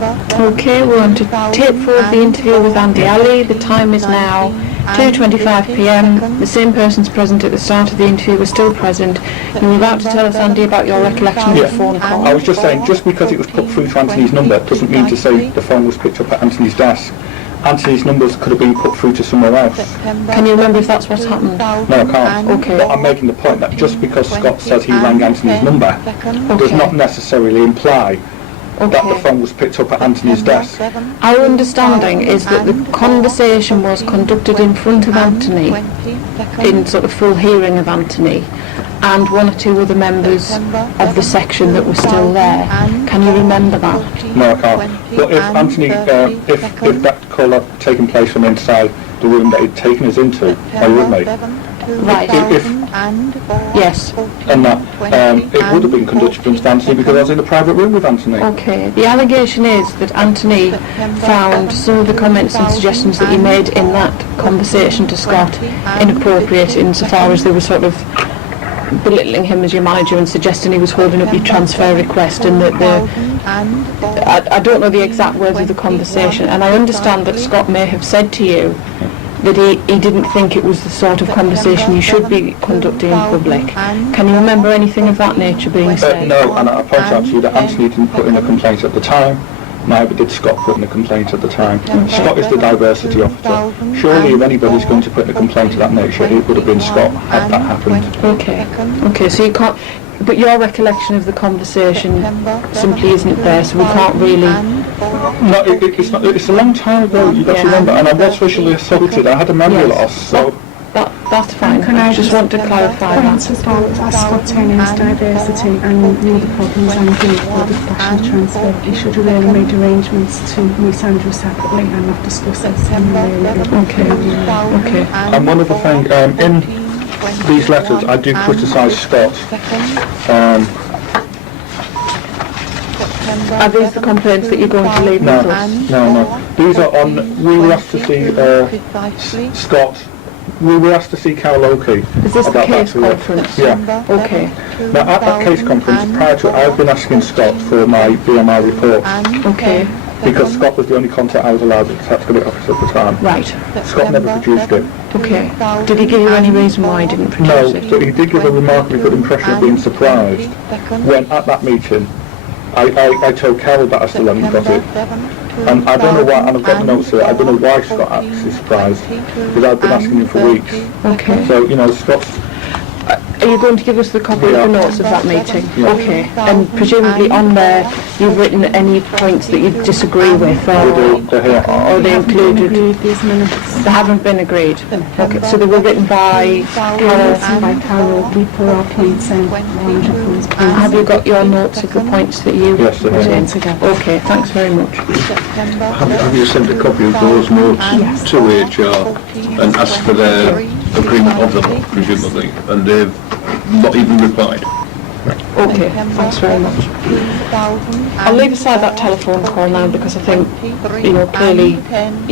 Okay, we're on to tape 4 of the interview with Andi Ali. The time is now 2:25 p.m. The same persons present at the start of the interview were still present. You were about to tell us, Andi, about your recollection of the phone call. I was just saying, just because it was put through to Anthony's number doesn't mean to say the phone was picked up at Anthony's desk. Anthony's numbers could have been put through to somewhere else. Can you remember if that's what's happened? No, I can't. Okay. But I'm making the point that just because Scott says he rang Anthony's number does not necessarily imply that the phone was picked up at Anthony's desk. Our understanding is that the conversation was conducted in front of Anthony, in sort of full hearing of Anthony, and one or two other members of the section that were still there. Can you remember that? No, I can't. But if Anthony, if that call had taken place from inside the room that he'd taken us into, are you with me? Right. Yes. And that it would have been conducted from Anthony because I was in a private room with Anthony. Okay. The allegation is that Anthony found some of the comments and suggestions that he made in that conversation to Scott inappropriate insofar as they were sort of belittling him as your manager and suggesting he was holding up your transfer request, and that I don't know the exact words of the conversation, and I understand that Scott may have said to you that he didn't think it was the sort of conversation you should be conducting in public. Can you remember anything of that nature being said? No, and I point out to you that Anthony didn't put in a complaint at the time, neither did Scott put in a complaint at the time. Scott is the diversity officer. Surely if anybody's going to put in a complaint of that nature, it would have been Scott had that happened. Okay, so you can't, but your recollection of the conversation simply isn't there, so we can't really... No, it's not. It's a long time ago, you've got to remember, and I was visually assaulted. I had a memory loss, so... That's fine. I just want to clarify that. Scott Turner's diversity and the other problems and the professional transfer. He should have really made arrangements to meet Andrew separately and not discuss this. Okay. And one other thing, in these letters, I do criticise Scott. Are these the complaints that you're going to leave with us? No. These are on. We were asked to see Scott. We were asked to see Carol Oakey. Is this the case conference? Yeah. Okay. Now at that case conference, prior to it, I've been asking Scott for my BMI report. Okay. Because Scott was the only contact I was allowed as category officer at the time. Right. Scott never produced it. Okay. Did he give you any reason why he didn't produce it? No, but he did give a remarkably good impression of being surprised when at that meeting I told Carol that I still hadn't got it. And I don't know why, and I've got the notes here, I don't know why Scott actually surprised, because I've been asking him for weeks. Okay. So, you know, Scott's... Are you going to give us the copy of the notes of that meeting? Yeah. Okay. And presumably on there you've written any points that you disagree with, or they included? These minutes. They haven't been agreed. Okay. So they were written by Carol. We put our points in. Have you got your notes of the points that you Yes, I put in? Together. Okay. Thanks very much. Have you sent a copy of those notes to HR and asked for their agreement of them, presumably, and they've not even replied? Okay, thanks very much. I'll leave aside that telephone call now because I think, clearly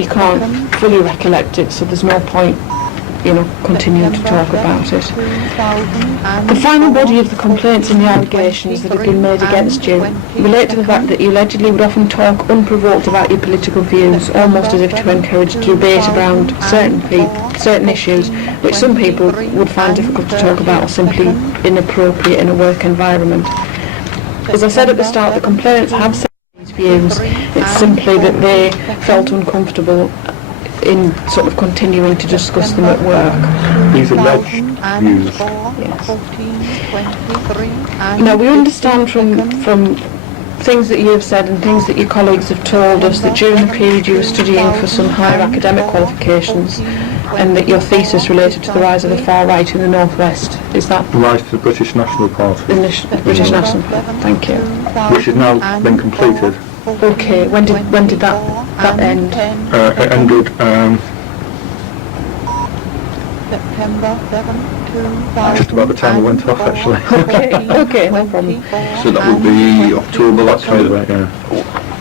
you can't fully recollect it, so there's no point, continuing to talk about it. The final body of the complaints and the allegations that have been made against you relate to the fact that you allegedly would often talk unprovoked about your political views, almost as if to encourage debate around certain issues, which some people would find difficult to talk about or simply inappropriate in a work environment. As I said at the start, the complainants have said these views. It's simply that they felt uncomfortable in sort of continuing to discuss them at work. These alleged views. Yes. Now we understand from things that you have said and things that your colleagues have told us that during the period you were studying for some higher academic qualifications and that your thesis related to the rise of the far right in the northwest. Is that The rise to the British National Party. the British National Party? Thank you. Which has now been completed. Okay, when did that end? It ended just about the time it went off, actually. Okay, no problem. So that would be October last year. October, yeah.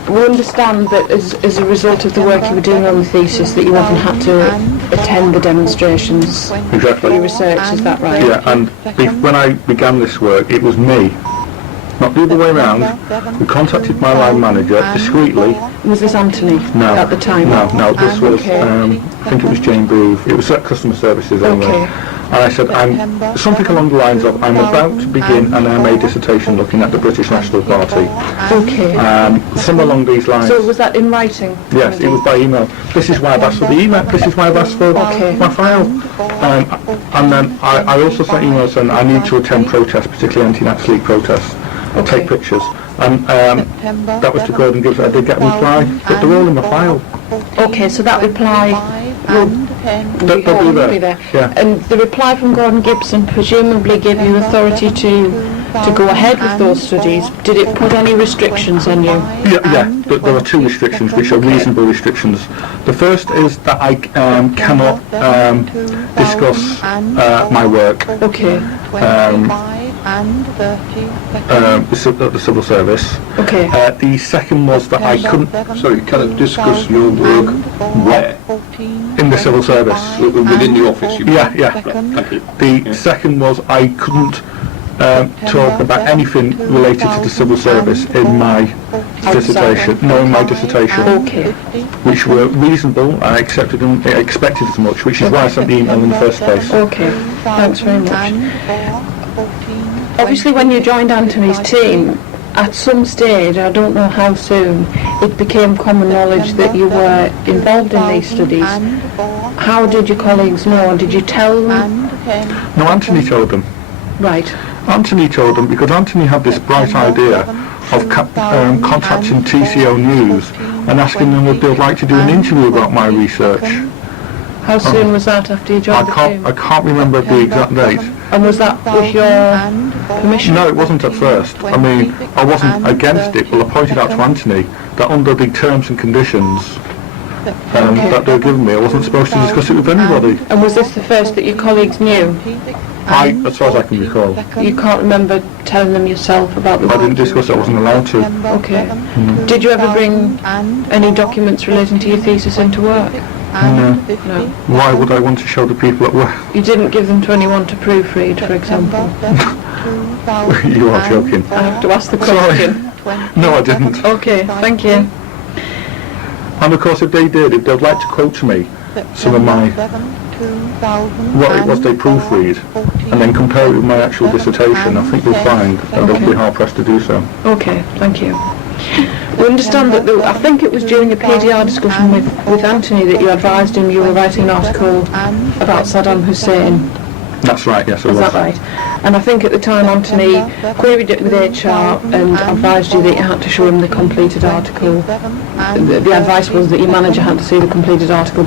We understand that as a result of the work you were doing on the thesis that you often had to attend the demonstrations for Exactly. your research, is that right? Yeah, and when I began this work, it was me not the other way around. We contacted my line manager discreetly. Was this Anthony No. at the time? No, this was, Okay. I think it was Jane Groove. It was at customer services anyway. Okay. And I said, I'm something along the lines of, I'm about to begin an MA dissertation looking at the British National Party. Okay. Somewhere along these lines. So was that in writing? Yes, it was by email. This is why I've asked for the email. This is why I've asked for my file. And then I also sent emails saying I need to attend protests, particularly anti-Nazi League protests, take pictures. And that was to Gordon Gibbs. I did get a reply, but they're all in my file. Okay, so that reply They'll be there. Yeah. And the reply from Gordon Gibson presumably gave you authority to go ahead with those studies. Did it put any restrictions on you? Yeah. There are two restrictions, which are reasonable restrictions. The first is that I cannot discuss my work. Okay. The civil service. Okay. The second was that I couldn't. Sorry, can I discuss your work where? In the civil service. Within the office? Yeah. Thank you. The second was I couldn't talk about anything related to the civil service in my dissertation. No, in my dissertation. Okay. Which were reasonable. I accepted them. I expected as much, which is why I sent the email in the first place. Okay. Thanks very much. Obviously, when you joined Anthony's team, at some stage, I don't know how soon, it became common knowledge that you were involved in these studies. How did your colleagues know? Did you tell them? No, Anthony told them. Right. Anthony told them because Anthony had this bright idea of contacting TCO News and asking them if they'd like to do an interview about my research. How soon was that after you joined the team? I can't remember the exact date. And was that with your permission? No, it wasn't at first. I mean, I wasn't against it, but I pointed out to Anthony that under the terms and conditions that they were giving me, I wasn't supposed to discuss it with anybody. And was this the first that your colleagues knew? As far as I can recall. You can't remember telling them yourself about the I didn't discuss it, I wasn't allowed to. Okay. Did you ever bring any documents relating to your thesis into work? No. No. Why would I want to show the people at work? You didn't give them to anyone to proofread, for example? You are joking. I have to ask the question. No, I didn't. Okay, thank you. And of course, if they'd like to quote to me some of my, what it was they proofread, and then compare it with my actual dissertation, I think you'll find that they'll be hard pressed to do so. Okay, thank you. We understand that I think it was during a PDR discussion with Anthony that you advised him you were writing an article about Saddam Hussein. That's right, yes, it was. Is that right? And I think at the time Anthony queried it with HR and advised you that you had to show him the completed article. The advice was that your manager had to see the completed article